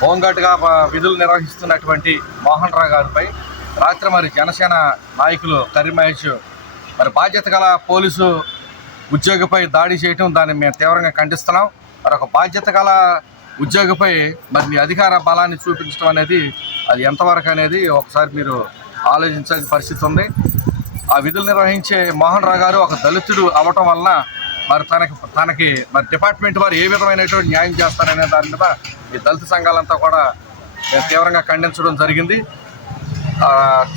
హోంగార్డ్గా విధులు నిర్వహిస్తున్నటువంటి మోహన్ రావు గారిపై రాత్రి మరి జనసేన నాయకులు కర్రి మహేష్ మరి బాధ్యత గల పోలీసు ఉద్యోగిపై దాడి చేయటం దాన్ని మేము తీవ్రంగా ఖండిస్తున్నాం. మరి ఒక బాధ్యత గల ఉద్యోగిపై మరి మీ అధికార బలాన్ని చూపించడం అనేది అది ఎంతవరకు అనేది ఒకసారి మీరు ఆలోచించాల్సిన పరిస్థితి ఉంది. ఆ విధులు నిర్వహించే మోహన్ రావు గారు ఒక దళితుడు అవ్వటం వలన మరి తనకి తనకి మరి డిపార్ట్మెంట్ వారు ఏ విధమైనటువంటి న్యాయం చేస్తారనే దాని మీద ఈ దళిత సంఘాలంతా కూడా తీవ్రంగా ఖండించడం జరిగింది.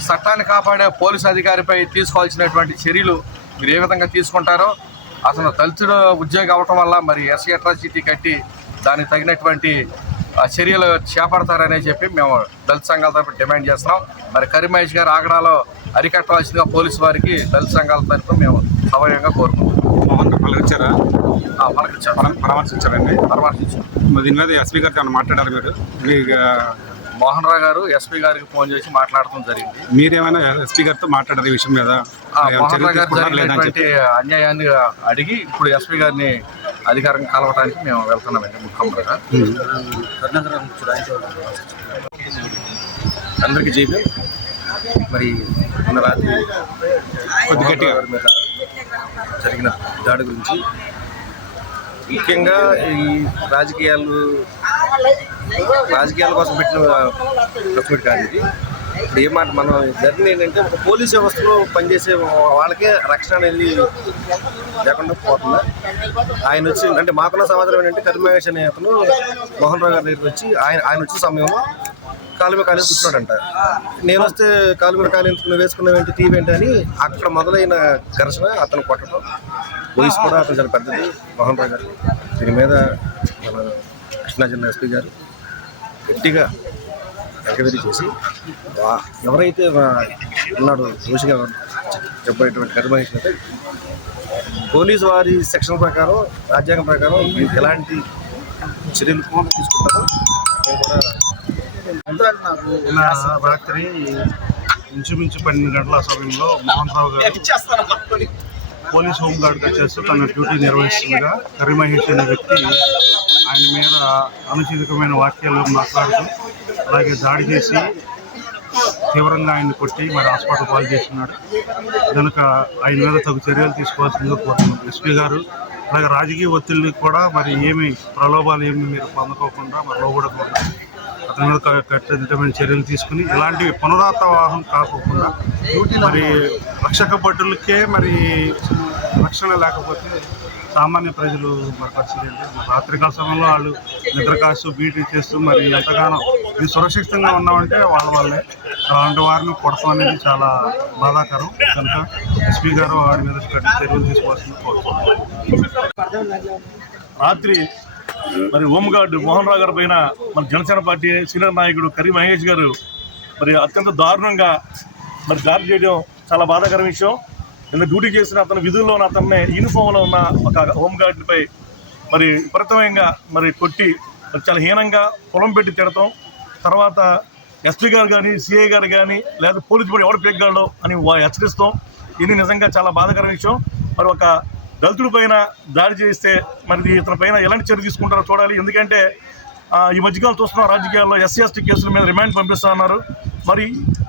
చట్టాన్ని కాపాడే పోలీసు అధికారిపై తీసుకోవాల్సినటువంటి చర్యలు మీరు ఏ విధంగా తీసుకుంటారో అతను దళితుడు ఉద్యోగి అవటం వల్ల మరి ఎస్సీ అట్రాసిటీ కట్టి దానికి తగినటువంటి చర్యలు చేపడతారనే చెప్పి మేము దళిత సంఘాల తరపు డిమాండ్ చేస్తున్నాం. మరి కరిమహేష్ గారు ఆగడాలో అరికట్టవలసిందిగా పోలీసు వారికి దళిత సంఘాల తరపు మేము సవయంగా కోరుకుంటున్నాం. పలకరించారు? పరం- పరామర్శించారండి? పరామర్శించారు. మరి దీని మీద ఎస్పీ గారితో ఏమైనా మాట్లాడారు మీరు? మీ మోహన్ రావు గారు ఎస్పీ గారికి ఫోన్ చేసి మాట్లాడటం జరిగింది. మీరేమైనా ఎస్పీ గారితో మాట్లాడారు ఈ విషయం మీద? మోహన్ రావు గారు జరిగినటువంటి అన్యాయాన్ని అడిగి ఇప్పుడు ఎస్పీ గారిని అధికారంగా కలవడానికి మేము వెళ్తున్నామండి ముఖ్యమంత్రిగా అందరికీ జైలు మరి నిన్న రాత్రి కొద్ది గట్టిగా. జరిగిన దాడి గురించి. ముఖ్యంగా ఈ రాజకీయాలు రాజకీయాల కోసం పెట్టిన ప్రెస్ కాదు ఇది. ఇప్పుడు ఏమాట మనం జరిగింది ఏంటంటే ఒక పోలీస్ వ్యవస్థలో పనిచేసే వాళ్ళకే రక్షణ అనేది లేకుండా పోతుంది? ఆయన వచ్చి అంటే మాకున్న సమాచారం ఏంటంటే కరిమేష్ అనే అతను మోహన్ రావు గారి దగ్గరికి వచ్చి ఆయన ఆయన వచ్చిన సమయంలో కాలు మీద కాలు కూర్చున్నాడంట. నేను వస్తే కాలు మీద కాలు ఎందుకు వేసుకున్నావు ఏంటి తీవేంటి అని అక్కడ మొదలైన ఘర్షణ అతను కొట్టడం. పోలీస్ కూడా అతను చాలా పెద్దది. మోహన్ రావు గారు. దీని మీద మన కృష్ణా జిల్లా ఎస్పీ గారు గట్టిగా ఎంక్వైరీ చేసి వా- ఎవరైతే వా- ఉన్నాడో దోషిగా చెప్పేటువంటి కర్మహించినట్టే అయితే పోలీసు వారి సెక్షన్ ప్రకారం రాజ్యాంగం ప్రకారం ఎలాంటి చర్యలు తీసుకుంటారో నేను కూడా రాత్రి ఇంచుమించు పన్నెండు గంటల సమయంలో మోహన్ రావు గారు పోలీస్ హోంగార్డ్గా చేస్తూ తన డ్యూటీ నిర్వహిస్తుండగా కరిమహేష్ అనే వ్యక్తి ఆయన మీద అనుచితకమైన వాక్యాలు మాట్లాడుతూ అలాగే దాడి చేసి తీవ్రంగా ఆయన్ని కొట్టి మరి హాస్పిటల్ పాలు చేస్తున్నాడు. కనుక ఆయన మీద తగు చర్యలు తీసుకోవాల్సిందిగా కోరుతున్నాం. ఎస్పీ గారు అలాగే రాజకీయ ఒత్తిడిని కూడా మరి ఏమి ప్రలోభాలు ఏమి మీరు పొందుకోకుండా మరి లోబడకుండా అతని మీద క- కట్టుదిట్టమైన చర్యలు తీసుకుని ఇలాంటి పునరాతవాహం కాకోకుండా మరి రక్షక భటులకే మరి రక్షణ లేకపోతే సామాన్య ప్రజలు మరి పరిస్థితి రాత్రికాల సమయంలో వాళ్ళు నిద్ర కాస్తూ బీటీ చేస్తూ మరి ఎంతగానో ఇది సురక్షితంగా ఉన్నామంటే వాళ్ళ వల్లే. అలాంటి వారిని కొడతాం అనేది చాలా బాధాకరం. కనుక ఎస్పీ గారు వాడి మీద చర్యలు తీసుకోవాల్సింది కోరుతున్నాను రాత్రి మరి హోంగార్డు మోహన్ రావు గారి పైన మన జనసేన పార్టీ సీనియర్ నాయకుడు కరీ మహేష్ గారు మరి అత్యంత దారుణంగా మరి దాడి చేయడం చాలా బాధాకర విషయం. నిన్న డ్యూటీ చేసిన అతని విధుల్లో ఉన్న అతన్ని యూనిఫామ్లో ఉన్న ఒక హోంగార్డుపై మరి విపరీతమైన మరి కొట్టి మరి చాలా హీనంగా పొలం పెట్టి తిడతాం. తర్వాత ఎస్పీ గారు కానీ సిఐ గారు కానీ లేదా పోలీసు బోర్డు ఎవరు పెగ్గలడో అని వా- హెచ్చరిస్తాం. ఇది నిజంగా చాలా బాధాకర విషయం. మరి ఒక దళితుడి పైన దాడి చేస్తే మరి ఇతని పైన ఎలాంటి చర్య తీసుకుంటారో చూడాలి. ఎందుకంటే ఈ మధ్యకాలం చూస్తున్న రాజకీయాల్లో ఎస్సీ ఎస్టీ కేసుల మీద రిమాండ్ పంపిస్తా ఉన్నారు. మరి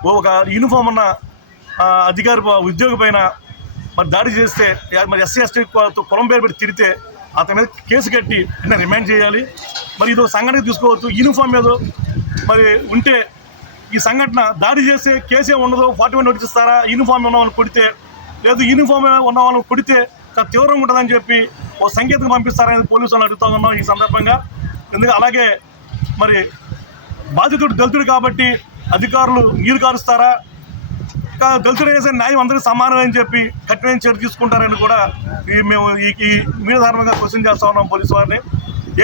ఓ ఒక యూనిఫామ్ ఉన్న అధికారి ఉద్యోగి పైన మరి దాడి చేస్తే మరి ఎస్సీ ఎస్టీ కులం పేరు పెట్టి తిరితే అతని మీద కేసు కట్టి వెంటనే రిమాండ్ చేయాలి. మరి ఇదో సంఘటన తీసుకోవచ్చు యూనిఫామ్ మీద మరి ఉంటే ఈ సంఘటన దాడి చేస్తే కేసే ఉండదు. ఫార్టీ వన్ నోటీస్ ఇస్తారా? యూనిఫామ్ ఉన్న వాళ్ళు కొడితే లేదు యూనిఫామ్ ఉన్న వాళ్ళని కొడితే తీవ్రంగా ఉంటుందని చెప్పి ఓ సంకేతం పంపిస్తారనేది పోలీసులను అడుగుతా ఉన్నాం ఈ సందర్భంగా. ఎందుకు అలాగే మరి బాధితుడు దళితుడు కాబట్టి అధికారులు నీరు కారుస్తారా? ఇంకా దళితుడు చేసే న్యాయం అందరికీ సమానం అని చెప్పి కఠినమైన చర్య తీసుకుంటారని కూడా ఈ మేము ఈ ఈ మీడియా ధర్మంగా క్వశ్చన్ చేస్తా ఉన్నాం పోలీసు వారిని.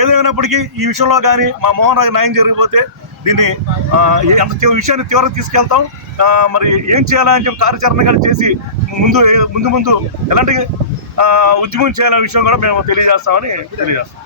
ఏదేమైనప్పటికీ ఈ విషయంలో కానీ మా మోహన్ రావు న్యాయం జరిగిపోతే దీన్ని అంత విషయాన్ని తీవ్రంగా తీసుకెళ్తాం. మరి ఏం చేయాలని చెప్పి కార్యాచరణ చేసి ముందు ముందు ముందు ఎలాంటి ఉద్యమం చేయాలనే విషయం కూడా మేము తెలియజేస్తామని తెలియజేస్తాం.